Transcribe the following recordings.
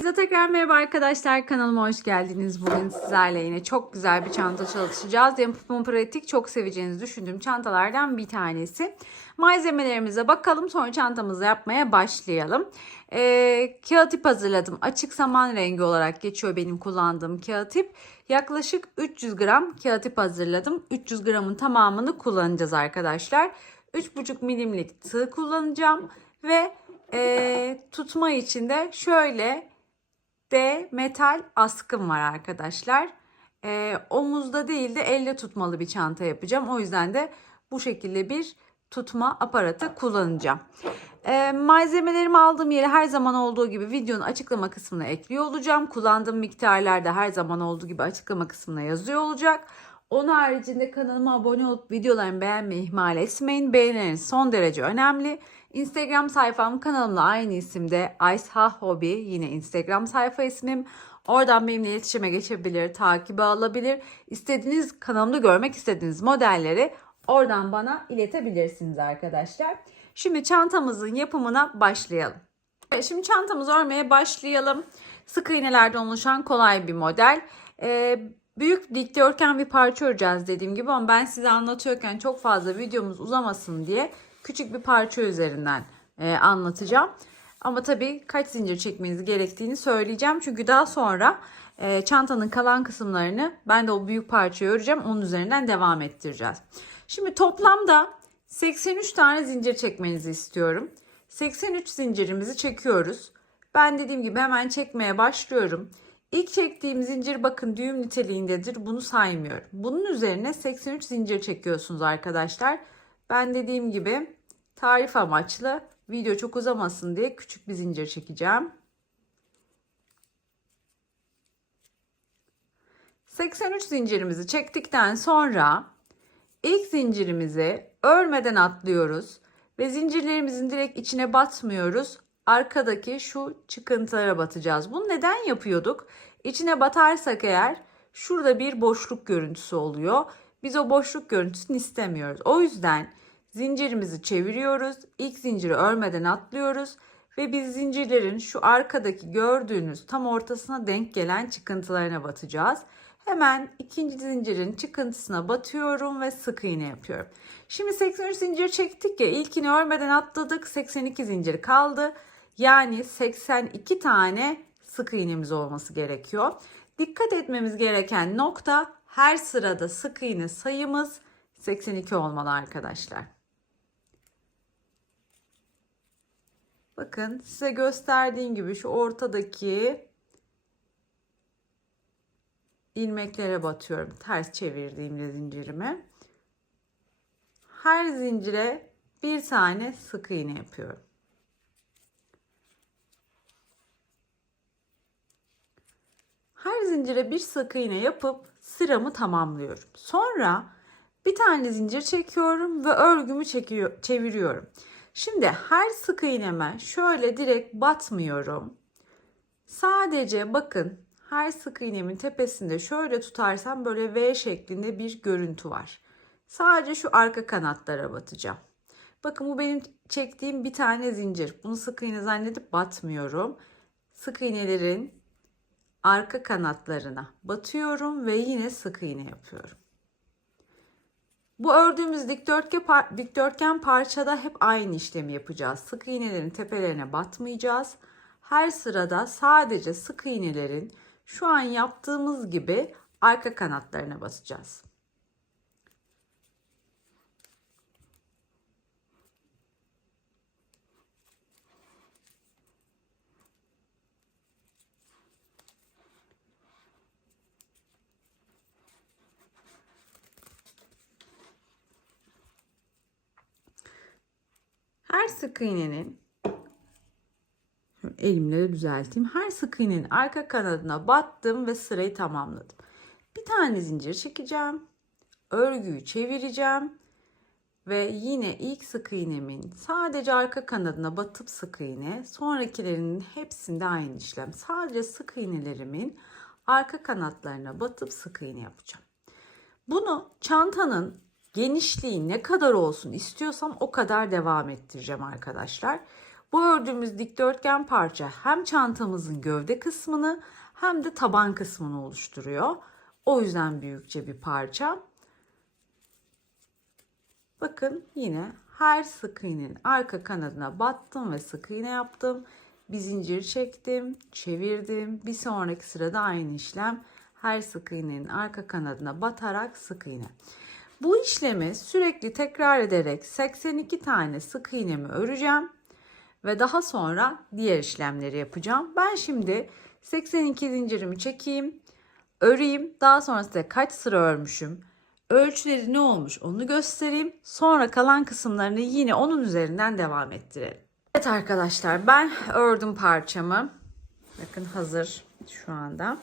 Size tekrar merhaba arkadaşlar, kanalıma hoş geldiniz. Bugün sizlerle yine çok güzel bir çanta çalışacağız. Yapımı pratik, çok seveceğinizi düşündüğüm çantalardan bir tanesi. Malzemelerimize bakalım, sonra çantamızı yapmaya başlayalım. Kağıt ip hazırladım. Açık saman rengi olarak geçiyor benim kullandığım kağıt ip. Yaklaşık 300 gram kağıt ip hazırladım. 300 gramın tamamını kullanacağız arkadaşlar. 3,5 milimlik tığ kullanacağım ve tutma için de şöyle metal askım var arkadaşlar. Omuzda değil de elle tutmalı bir çanta yapacağım. O yüzden de bu şekilde bir tutma aparatı kullanacağım. Malzemelerimi aldığım yere her zaman olduğu gibi videonun açıklama kısmına ekliyor olacağım. Kullandığım miktarlar da her zaman olduğu gibi açıklama kısmına yazıyor olacak. Onun haricinde kanalıma abone olup videolarımı beğenmeyi ihmal etmeyin. Beğenileriniz son derece önemli. Instagram sayfam kanalımla aynı isimde Aysha Hobi, yine Instagram sayfa ismim. Oradan benimle iletişime geçebilir, takibi alabilir. İstediğiniz, kanalımda görmek istediğiniz modelleri oradan bana iletebilirsiniz arkadaşlar. Şimdi çantamızın yapımına başlayalım. Şimdi çantamızı örmeye başlayalım. Sık iğnelerden oluşan kolay bir model. Büyük dikdörtgen bir parça öreceğiz dediğim gibi, ama ben size anlatıyorken çok fazla videomuz uzamasın diye küçük bir parça üzerinden anlatacağım. Ama tabii kaç zincir çekmeniz gerektiğini söyleyeceğim. Çünkü daha sonra çantanın kalan kısımlarını ben de o büyük parçayı öreceğim. Onun üzerinden devam ettireceğiz. Şimdi toplamda 83 tane zincir çekmenizi istiyorum. 83 zincirimizi çekiyoruz. Ben dediğim gibi hemen çekmeye başlıyorum. İlk çektiğim zincir bakın düğüm niteliğindedir. Bunu saymıyorum. Bunun üzerine 83 zincir çekiyorsunuz arkadaşlar. Ben dediğim gibi tarif amaçlı, video çok uzamasın diye küçük bir zincir çekeceğim. 83 zincirimizi çektikten sonra ilk zincirimizi örmeden atlıyoruz ve zincirlerimizin direkt içine batmıyoruz. Arkadaki şu çıkıntılara batacağız. Bunu neden yapıyorduk? İçine batarsak eğer şurada bir boşluk görüntüsü oluyor. Biz o boşluk görüntüsünü istemiyoruz. O yüzden zincirimizi çeviriyoruz. İlk zinciri örmeden atlıyoruz ve biz zincirlerin şu arkadaki gördüğünüz tam ortasına denk gelen çıkıntılarına batacağız. Hemen ikinci zincirin çıkıntısına batıyorum ve sık iğne yapıyorum. Şimdi 83 zincir çektik ya, ilkini örmeden atladık, 82 zincir kaldı. Yani 82 tane sık iğnemiz olması gerekiyor. Dikkat etmemiz gereken nokta, her sırada sık iğne sayımız 82 olmalı arkadaşlar. Bakın size gösterdiğim gibi şu ortadaki ilmeklere batıyorum ters çevirdiğimde zincirimi. Her zincire bir tane sık iğne yapıyorum. Her zincire bir sık iğne yapıp sıramı tamamlıyorum. Sonra bir tane zincir çekiyorum ve örgümü çeviriyorum. Şimdi her sık iğneme şöyle direkt batmıyorum. Sadece bakın, her sık iğnemin tepesinde şöyle tutarsam böyle V şeklinde bir görüntü var. Sadece şu arka kanatlara batacağım. Bakın bu benim çektiğim bir tane zincir. Bunu sık iğne zannedip batmıyorum. Sık iğnelerin arka kanatlarına batıyorum ve yine sık iğne yapıyorum. Bu ördüğümüz dikdörtgen parçada hep aynı işlemi yapacağız. Sık iğnelerin tepelerine batmayacağız. Her sırada sadece sık iğnelerin şu an yaptığımız gibi arka kanatlarına basacağız. Her sık iğnenin, elimle de düzelteyim. Her sık iğnenin arka kanadına battım ve sırayı tamamladım. Bir tane zincir çekeceğim. Örgüyü çevireceğim. Ve yine ilk sık iğnemin sadece arka kanadına batıp sık iğne. Sonrakilerinin hepsinde aynı işlem. Sadece sık iğnelerimin arka kanatlarına batıp sık iğne yapacağım. Bunu çantanın genişliği ne kadar olsun istiyorsam o kadar devam ettireceğim arkadaşlar. Bu ördüğümüz dikdörtgen parça hem çantamızın gövde kısmını hem de taban kısmını oluşturuyor. O yüzden büyükçe bir parça. Bakın yine her sık iğnenin arka kanadına battım ve sık iğne yaptım. Bir zincir çektim, çevirdim. Bir sonraki sırada aynı işlem. Her sık iğnenin arka kanadına batarak sık iğne. Bu işlemi sürekli tekrar ederek 82 tane sık iğnemi öreceğim ve daha sonra diğer işlemleri yapacağım. Ben şimdi 82 zincirimi çekeyim, öreyim. Daha sonra size kaç sıra örmüşüm, ölçüleri ne olmuş onu göstereyim. Sonra kalan kısımlarını yine onun üzerinden devam ettirelim. Evet arkadaşlar, ben ördüm parçamı. Bakın hazır şu anda.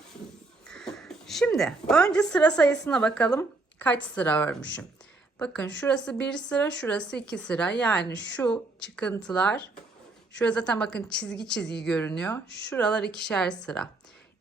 Şimdi önce sıra sayısına bakalım. Kaç sıra örmüşüm? Bakın şurası 1 sıra, şurası 2 sıra. Yani şu çıkıntılar, şurada zaten bakın çizgi çizgi görünüyor. Şuralar 2'şer sıra.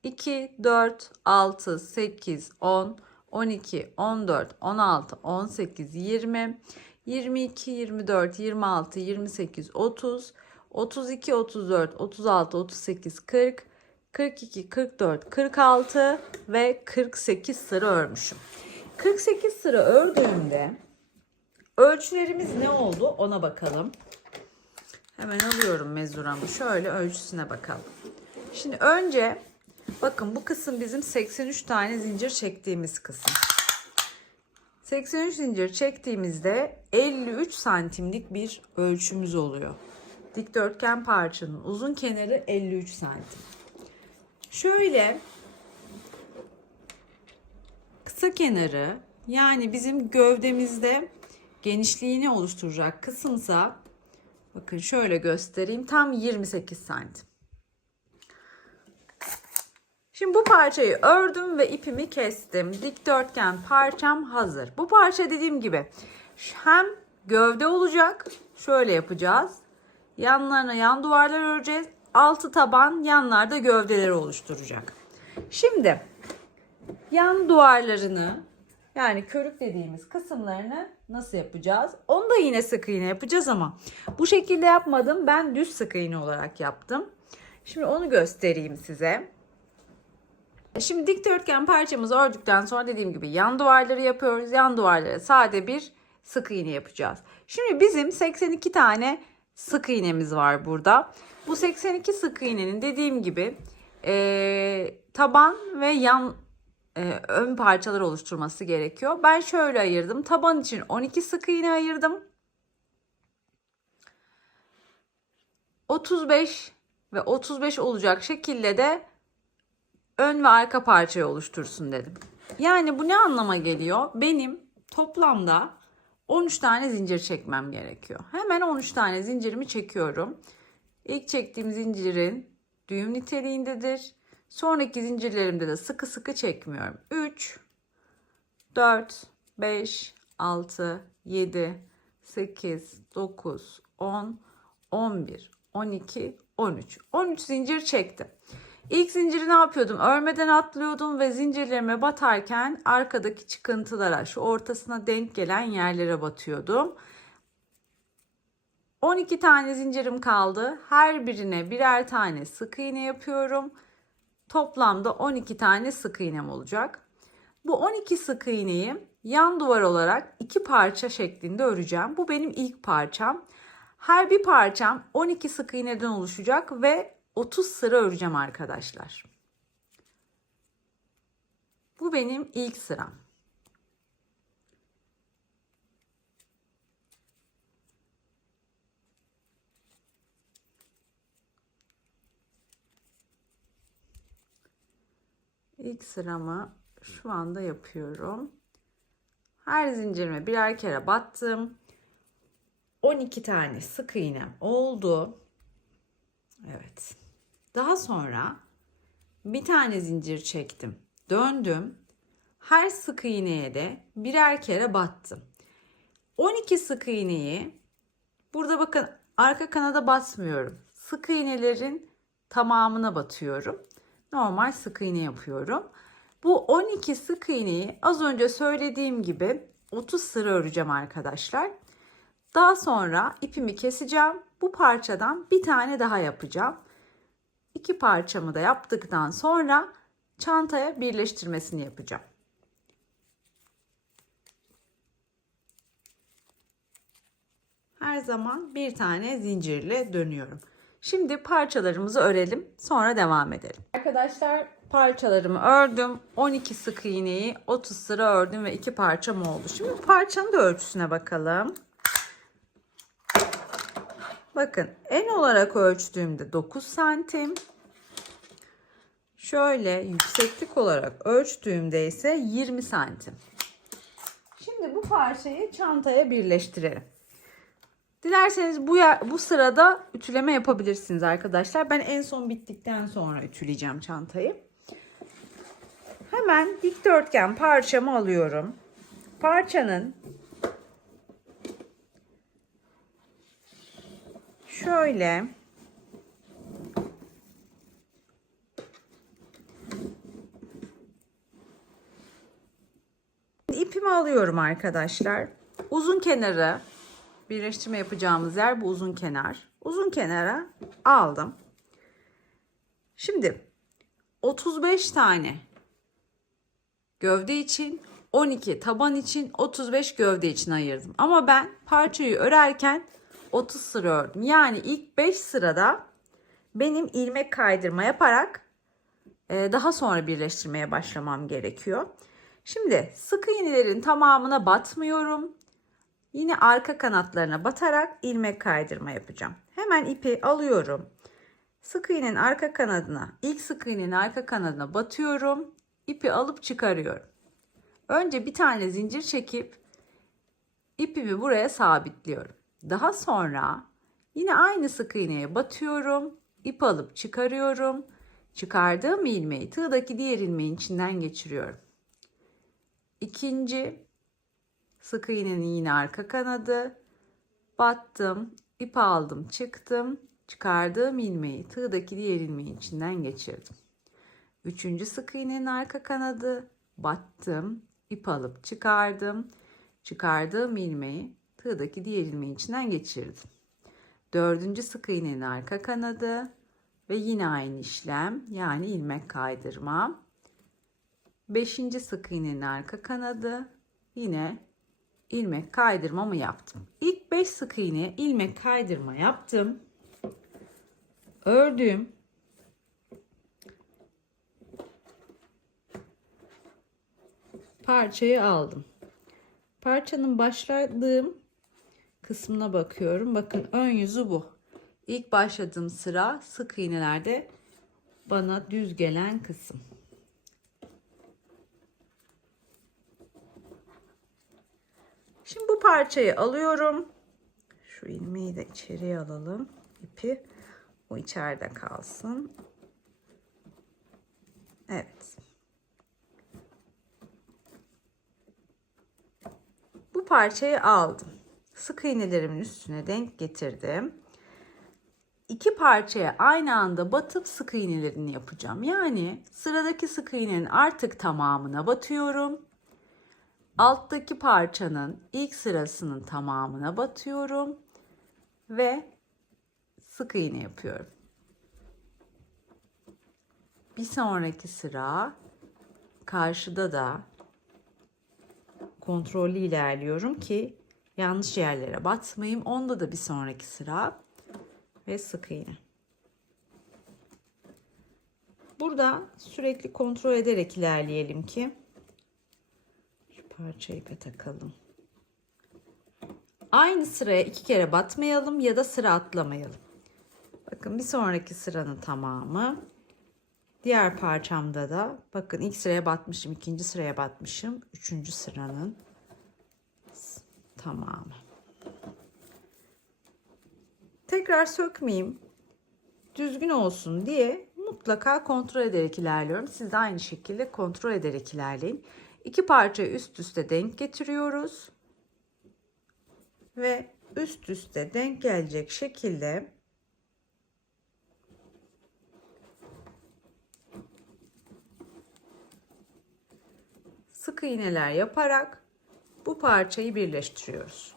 2, 4, 6, 8, 10, 12, 14, 16, 18, 20, 22, 24, 26, 28, 30, 32, 34, 36, 38, 40, 42, 44, 46 ve 48 sıra örmüşüm. 48 sıra ördüğümde ölçülerimiz ne oldu ona bakalım. Hemen alıyorum mezuramı. Şöyle ölçüsüne bakalım. Şimdi önce bakın bu kısım bizim 83 tane zincir çektiğimiz kısım. 83 zincir çektiğimizde 53 santimlik bir ölçümüz oluyor. Dikdörtgen parçanın uzun kenarı 53 santim. Şöyle kısa kenarı, yani bizim gövdemizde genişliğini oluşturacak kısımsa bakın şöyle göstereyim, tam 28 santim. Şimdi bu parçayı ördüm ve ipimi kestim. Dikdörtgen parçam hazır. Bu parça dediğim gibi hem gövde olacak. Şöyle yapacağız. Yanlarına yan duvarlar öreceğiz. Altı taban, yanlarda gövdeleri oluşturacak. Şimdi yan duvarlarını, yani körük dediğimiz kısımlarını nasıl yapacağız? Onu da yine sık iğne yapacağız ama bu şekilde yapmadım. Ben düz sık iğne olarak yaptım. Şimdi onu göstereyim size. Şimdi dikdörtgen parçamızı ördükten sonra dediğim gibi yan duvarları yapıyoruz. Yan duvarlara sade bir sık iğne yapacağız. Şimdi bizim 82 tane sık iğnemiz var burada. Bu 82 sık iğnenin dediğim gibi taban ve yan ön parçalar oluşturması gerekiyor. Ben şöyle ayırdım. Taban için 12 sık iğne ayırdım. 35 ve 35 olacak şekilde de ön ve arka parçayı oluştursun dedim. Yani bu ne anlama geliyor? Benim toplamda 13 tane zincir çekmem gerekiyor. Hemen 13 tane zincirimi çekiyorum. İlk çektiğim zincirin düğüm niteliğindedir. Sonraki zincirlerimde de sıkı sıkı çekmiyorum. 3, 4, 5, 6, 7, 8, 9, 10, 11, 12, 13. 13 zincir çektim. İlk zinciri ne yapıyordum? Örmeden atlıyordum ve zincirlerime batarken arkadaki çıkıntılara, şu ortasına denk gelen yerlere batıyordum. 12 tane zincirim kaldı. Her birine birer tane sık iğne yapıyorum. Toplamda 12 tane sık iğnem olacak. Bu 12 sık iğneyi yan duvar olarak 2 parça şeklinde öreceğim. Bu benim ilk parçam. Her bir parçam 12 sık iğneden oluşacak ve 30 sıra öreceğim arkadaşlar. Bu benim ilk sıram. İlk sıramı şu anda yapıyorum. Her zincirime birer kere battım. 12 tane sık iğnem oldu. Evet. Daha sonra bir tane zincir çektim. Döndüm. Her sık iğneye de birer kere battım. 12 sık iğneyi burada bakın arka kanada basmıyorum. Sık iğnelerin tamamına batıyorum. Normal sık iğne yapıyorum. Bu 12 sık iğneyi az önce söylediğim gibi 30 sıra öreceğim arkadaşlar. Daha sonra ipimi keseceğim bu parçadan bir tane daha yapacağım. 2 parçamı da yaptıktan sonra çantaya birleştirmesini yapacağım. Her zaman bir tane zincirle dönüyorum. Şimdi parçalarımızı örelim, sonra devam edelim. Arkadaşlar, parçalarımı ördüm. 12 sık iğneyi 30 sıra ördüm ve 2 parçam oldu. Şimdi parçanın da ölçüsüne bakalım. Bakın, en olarak ölçtüğümde 9 santim. Şöyle yükseklik olarak ölçtüğümde ise 20 santim. Şimdi bu parçayı çantaya birleştirelim. Dilerseniz bu sırada ütüleme yapabilirsiniz arkadaşlar. Ben en son bittikten sonra ütüleyeceğim çantayı. Hemen dikdörtgen parçamı alıyorum. Parçanın şöyle ipimi alıyorum arkadaşlar. Uzun kenarı, birleştirme yapacağımız yer bu uzun kenar. Uzun kenara aldım. Şimdi 35 tane gövde için, 12 taban için, 35 gövde için ayırdım. Ama ben parçayı örerken 30 sıra ördüm. Yani ilk 5 sırada benim ilmek kaydırma yaparak daha sonra birleştirmeye başlamam gerekiyor. Şimdi sık iğnelerin tamamına batmıyorum. Yine arka kanatlarına batarak ilmek kaydırma yapacağım. Hemen ipi alıyorum. Sık iğnenin arka kanadına, ilk sık iğnenin arka kanadına batıyorum. İpi alıp çıkarıyorum. Önce bir tane zincir çekip ipimi buraya sabitliyorum. Daha sonra yine aynı sık iğneye batıyorum. İp alıp çıkarıyorum. Çıkardığım ilmeği tığdaki diğer ilmeğin içinden geçiriyorum. İkinci sık iğnenin yine arka kanadı. Battım, ip aldım, çıktım. Çıkardığım ilmeği tığdaki diğer ilmeğin içinden geçirdim. Üçüncü sık iğnenin arka kanadı. Battım, ip alıp çıkardım. Çıkardığım ilmeği tığdaki diğer ilmeğin içinden geçirdim. Dördüncü sık iğnenin arka kanadı ve yine aynı işlem, yani ilmek kaydırma. Beşinci sık iğnenin arka kanadı, yine ilmek kaydırmamı yaptım. İlk 5 sık iğne ilmek kaydırma yaptım. Ördüm. Parçayı aldım. Parçanın başladığım kısmına bakıyorum. Bakın, ön yüzü bu. İlk başladığım sıra sık iğnelerde bana düz gelen kısım. Şimdi bu parçayı alıyorum. Şu ilmeği de içeriye alalım. İpi o içeride kalsın. Evet. Bu parçayı aldım. Sık iğnelerimin üstüne denk getirdim. 2 parçaya aynı anda batıp sık iğnelerini yapacağım. Yani sıradaki sık iğnenin artık tamamına batıyorum. Alttaki parçanın ilk sırasının tamamına batıyorum ve sık iğne yapıyorum. Bir sonraki sıra karşıda da kontrollü ilerliyorum ki yanlış yerlere batmayayım. Onda da bir sonraki sıra ve sık iğne. Burada sürekli kontrol ederek ilerleyelim ki şu parçayı ipe takalım. Aynı sıraya 2 kere batmayalım ya da sıra atlamayalım. Bakın, bir sonraki sıranın tamamı. Diğer parçamda da bakın, ilk sıraya batmışım, ikinci sıraya batmışım, üçüncü sıranın tamamı. Tekrar sökmeyeyim, düzgün olsun diye mutlaka kontrol ederek ilerliyorum. Siz de aynı şekilde kontrol ederek ilerleyin. 2 parçayı üst üste denk getiriyoruz ve üst üste denk gelecek şekilde sık iğneler yaparak bu parçayı birleştiriyoruz.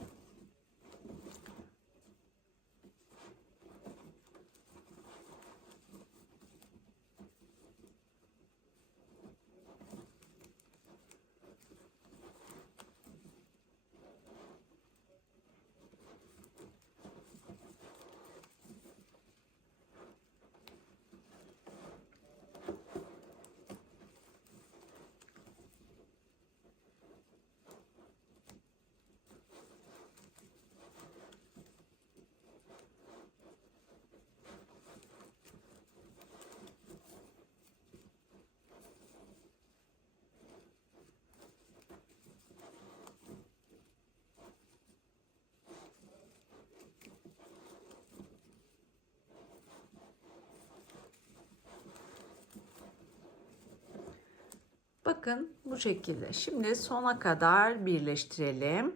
Bakın bu şekilde. Şimdi sona kadar birleştirelim.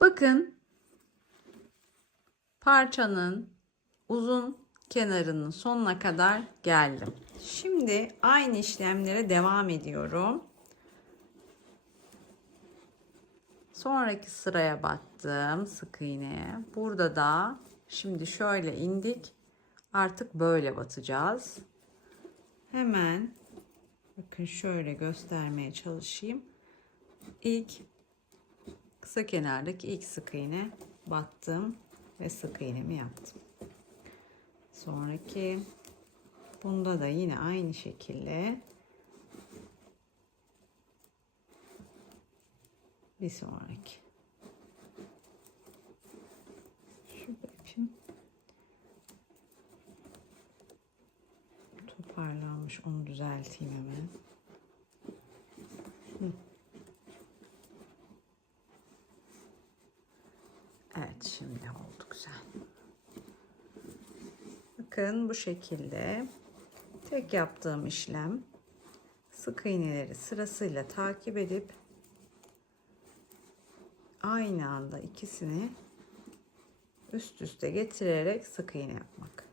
Bakın parçanın uzun kenarının sonuna kadar geldim. Şimdi aynı işlemlere devam ediyorum. Sonraki sıraya battım sık iğneye. Burada da şimdi şöyle indik. Artık böyle batacağız. Hemen bakın şöyle göstermeye çalışayım. İlk kısa kenardaki ilk sık iğne battım ve sık iğnemi yaptım. Sonraki bunda da yine aynı şekilde bir sonraki. Şurada ipim toparlanmış, onu düzelteyim hemen. Evet, şimdi oldu güzel. Bakın bu şekilde tek yaptığım işlem sık iğneleri sırasıyla takip edip aynı anda ikisini üst üste getirerek sık iğne yapmak.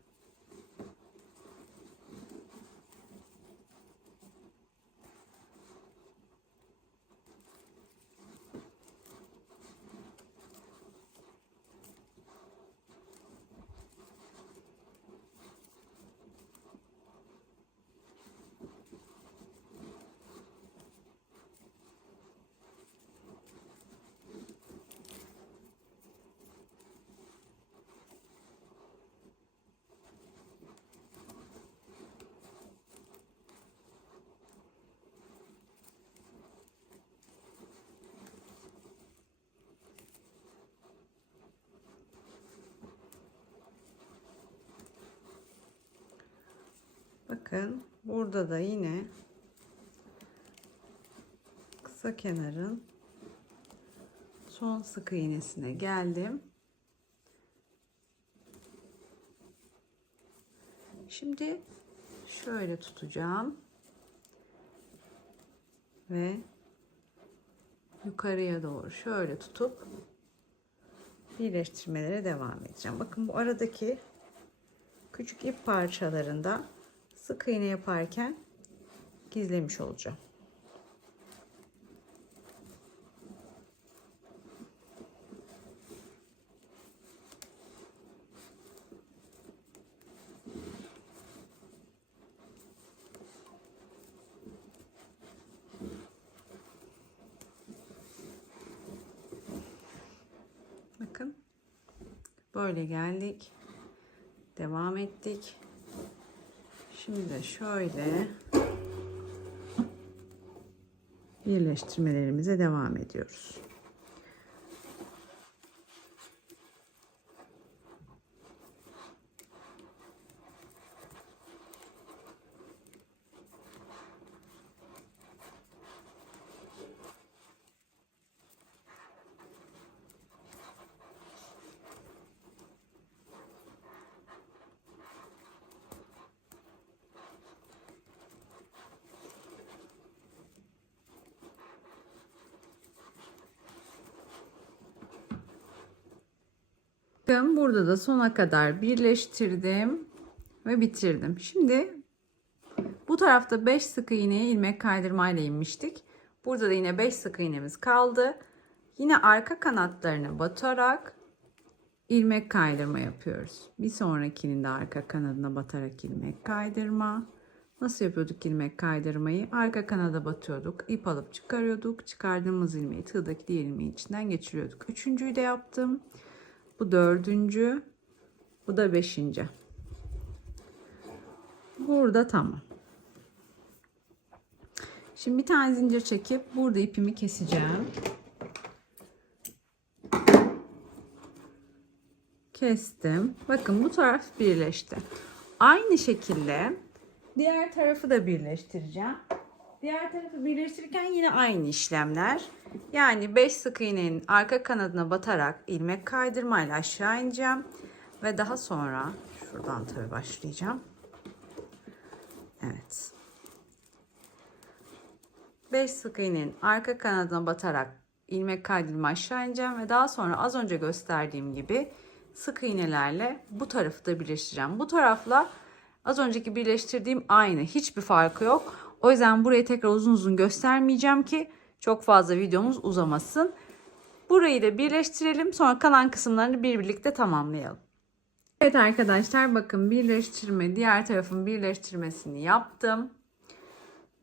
Bakın burada da yine kısa kenarın son sık iğnesine geldim. Şimdi şöyle tutacağım ve yukarıya doğru şöyle tutup birleştirmelere devam edeceğim. Bakın bu aradaki küçük ip parçalarında sık iğne yaparken gizlemiş olacağım. Bakın böyle geldik, devam ettik. Şimdi de şöyle birleştirmelerimize devam ediyoruz. Bakın burada da sona kadar birleştirdim ve bitirdim. Şimdi bu tarafta 5 sık iğneye ilmek kaydırmayla inmiştik. Burada da yine 5 sık iğnemiz kaldı. Yine arka kanatlarına batarak ilmek kaydırma yapıyoruz. Bir sonrakinin de arka kanadına batarak ilmek kaydırma. Nasıl yapıyorduk ilmek kaydırmayı? Arka kanada batıyorduk, ip alıp çıkarıyorduk. Çıkardığımız ilmeği tığdaki diğer ilmeğin içinden geçiriyorduk. Üçüncüyü de yaptım. Bu dördüncü. Bu da beşinci. Burada tamam. Şimdi bir tane zincir çekip burada ipimi keseceğim. Kestim. Bakın bu taraf birleşti. Aynı şekilde diğer tarafı da birleştireceğim. Diğer tarafı birleştirirken yine aynı işlemler. Yani 5 sık iğnenin arka kanadına batarak ilmek kaydırmayla aşağı ineceğim. Ve daha sonra şuradan tabii başlayacağım. Evet. 5 sık iğnenin arka kanadına batarak ilmek kaydırma aşağı ineceğim ve daha sonra az önce gösterdiğim gibi sık iğnelerle bu tarafı da birleştireceğim. Bu tarafla az önceki birleştirdiğim aynı, hiçbir farkı yok. O yüzden burayı tekrar uzun uzun göstermeyeceğim ki çok fazla videomuz uzamasın. Burayı da birleştirelim, sonra kalan kısımlarını birlikte tamamlayalım. Evet arkadaşlar, bakın birleştirme, diğer tarafın birleştirmesini yaptım.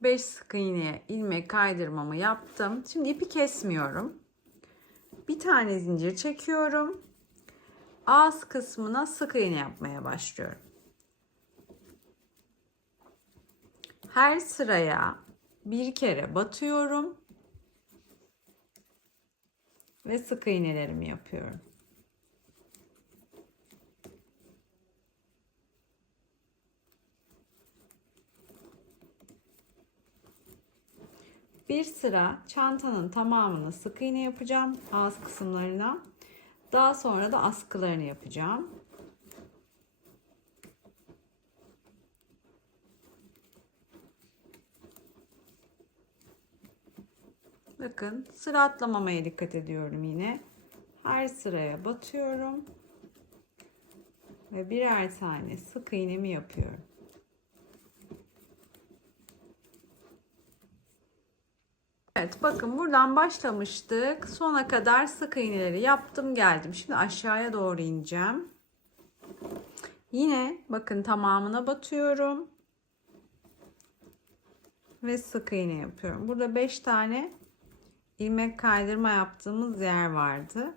5 sık iğneye ilmek kaydırmamı yaptım. Şimdi ipi kesmiyorum. Bir tane zincir çekiyorum. Ağız kısmına sık iğne yapmaya başlıyorum. Her sıraya bir kere batıyorum ve sık iğnelerimi yapıyorum. Bir sıra çantanın tamamını sık iğne yapacağım ağız kısımlarına. Daha sonra da askılarını yapacağım. Bakın, sıra atlamamaya dikkat ediyorum yine. Her sıraya batıyorum ve birer tane sık iğnemi yapıyorum. Evet, bakın buradan başlamıştık. Sona kadar sık iğneleri yaptım, geldim. Şimdi aşağıya doğru ineceğim. Yine bakın tamamına batıyorum ve sık iğne yapıyorum. Burada 5 tane ilmek kaydırma yaptığımız yer vardı.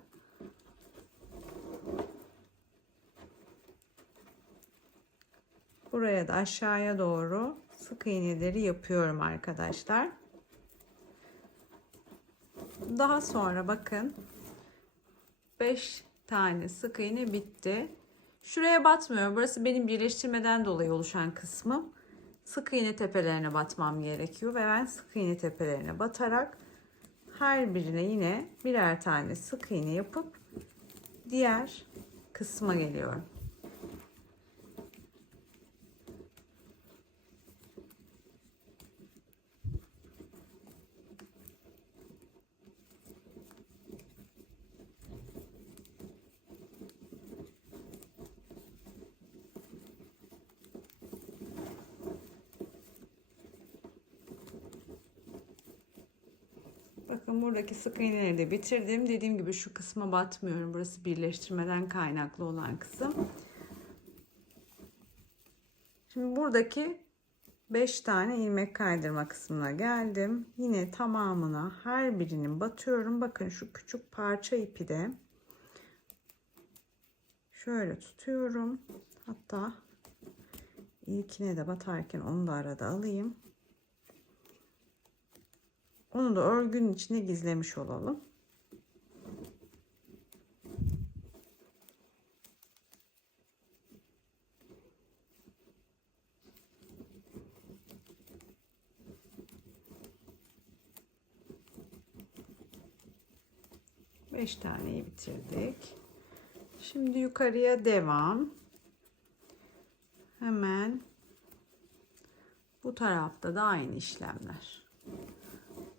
Buraya da aşağıya doğru sık iğneleri yapıyorum arkadaşlar. Daha sonra bakın 5 tane sık iğne bitti. Şuraya batmıyorum. Burası benim birleştirmeden dolayı oluşan kısmım. Sık iğne tepelerine batmam gerekiyor ve ben sık iğne tepelerine batarak her birine yine birer tane sık iğne yapıp diğer kısma geliyorum. Bakın buradaki sık iğneleri de bitirdim. Dediğim gibi şu kısma batmıyorum. Burası birleştirmeden kaynaklı olan kısım. Şimdi buradaki 5 tane ilmek kaydırma kısmına geldim. Yine tamamına her birinin batıyorum. Bakın şu küçük parça ipi de şöyle tutuyorum. Hatta ilkine de batarken onu da arada alayım. Onu da örgünün içine gizlemiş olalım. Beş taneyi bitirdik. Şimdi yukarıya devam. Hemen bu tarafta da aynı işlemler.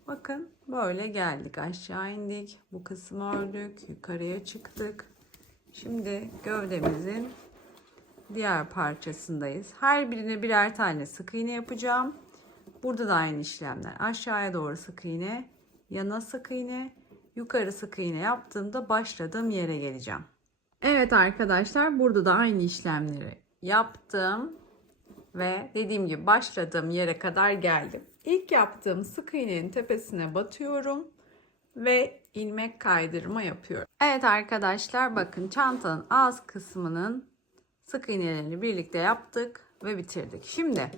Bakın böyle geldik, aşağı indik, bu kısmı ördük, yukarıya çıktık. Şimdi gövdemizin diğer parçasındayız. Her birine birer tane sık iğne yapacağım. Burada da aynı işlemler. Aşağıya doğru sık iğne, yana sık iğne, yukarı sık iğne yaptığımda başladığım yere geleceğim. Evet arkadaşlar, burada da aynı işlemleri yaptım ve dediğim gibi başladığım yere kadar geldim. İlk yaptığım sık iğnenin tepesine batıyorum ve ilmek kaydırma yapıyorum. Evet arkadaşlar, bakın çantanın ağız kısmının sık iğnelerini birlikte yaptık ve bitirdik. Şimdi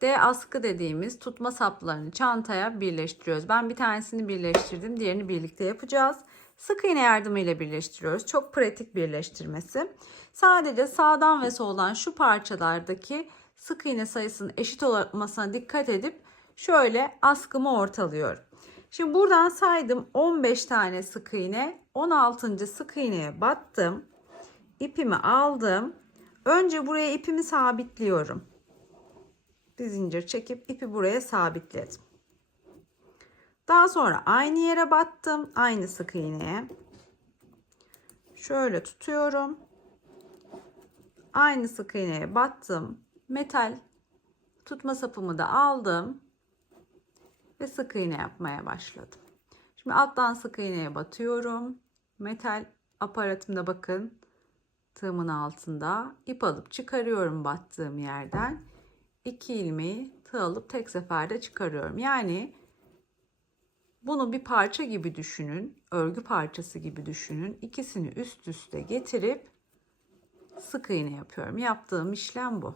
D askı dediğimiz tutma saplarını çantaya birleştiriyoruz. Ben bir tanesini birleştirdim, diğerini birlikte yapacağız. Sık iğne yardımıyla birleştiriyoruz. Çok pratik birleştirmesi. Sadece sağdan ve soldan şu parçalardaki sık iğne sayısının eşit olmasına dikkat edip şöyle askımı ortalıyorum. Şimdi buradan saydım 15 tane sık iğne. 16. sık iğneye battım. İpimi aldım. Önce buraya ipimi sabitliyorum. Bir zincir çekip ipi buraya sabitledim. Daha sonra aynı yere battım. Aynı sık iğneye. Şöyle tutuyorum. Aynı sık iğneye battım. Metal tutma sapımı da aldım. Ve sık iğne yapmaya başladım. Şimdi alttan sık iğneye batıyorum. Metal aparatımda bakın tığımın altında. İp alıp çıkarıyorum battığım yerden. 2 ilmeği tığ alıp tek seferde çıkarıyorum. Yani bunu bir parça gibi düşünün. Örgü parçası gibi düşünün. İkisini üst üste getirip sık iğne yapıyorum. Yaptığım işlem bu.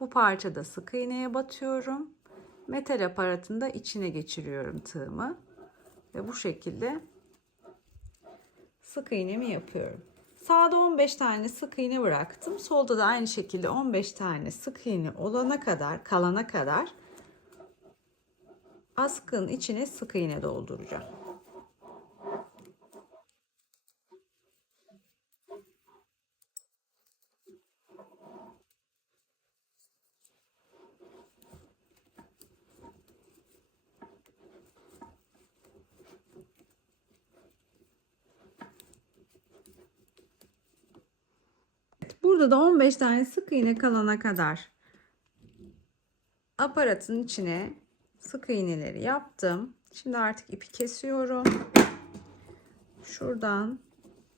Bu parçada sık iğneye batıyorum. Metal aparatında içine geçiriyorum tığımı. Ve bu şekilde sık iğnemi yapıyorum. Sağda 15 tane sık iğne bıraktım. Solda da aynı şekilde 15 tane sık iğne olana kadar, kalana kadar askının içine sık iğne dolduracağım. Burada da 15 tane sık iğne kalana kadar aparatın içine sık iğneleri yaptım. Şimdi artık ipi kesiyorum. Şuradan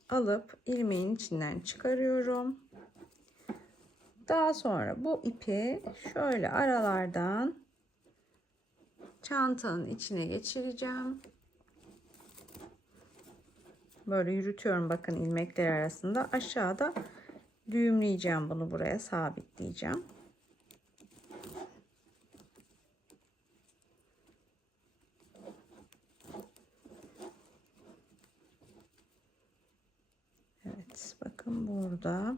alıp ilmeğin içinden çıkarıyorum. Daha sonra bu ipi şöyle aralardan çantanın içine geçireceğim. Böyle yürütüyorum bakın ilmekler arasında. Aşağıda düğümleyeceğim, bunu buraya sabitleyeceğim. Evet, bakın burada.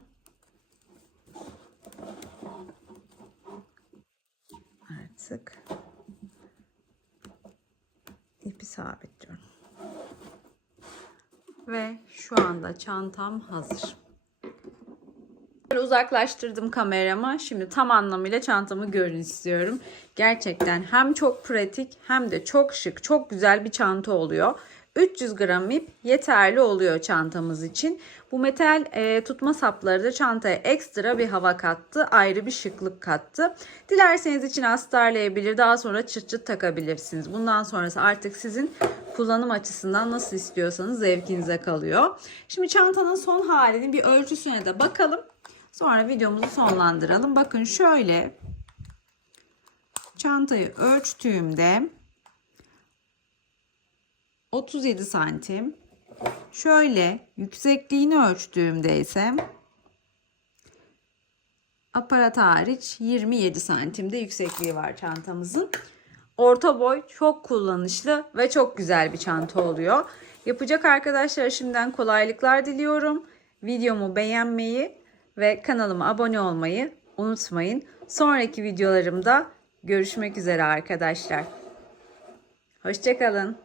Artık ipi sabitliyorum. Ve şu anda çantam hazır. Uzaklaştırdım kameramı. Şimdi tam anlamıyla çantamı görün istiyorum. Gerçekten hem çok pratik hem de çok şık, çok güzel bir çanta oluyor. 300 gram ip yeterli oluyor çantamız için. Bu metal tutma sapları da çantaya ekstra bir hava kattı. Ayrı bir şıklık kattı. Dilerseniz içine astarlayabilir. Daha sonra çıt çıt takabilirsiniz. Bundan sonrası artık sizin kullanım açısından nasıl istiyorsanız zevkinize kalıyor. Şimdi çantanın son halinin bir ölçüsüne de bakalım. Sonra videomuzu sonlandıralım. Bakın şöyle çantayı ölçtüğümde 37 santim. Şöyle yüksekliğini ölçtüğümde ise aparat hariç 27 santimde yüksekliği var çantamızın. Orta boy, çok kullanışlı ve çok güzel bir çanta oluyor. Yapacak arkadaşlara şimdiden kolaylıklar diliyorum. Videomu beğenmeyi ve kanalıma abone olmayı unutmayın. Sonraki videolarımda görüşmek üzere arkadaşlar. Hoşça kalın.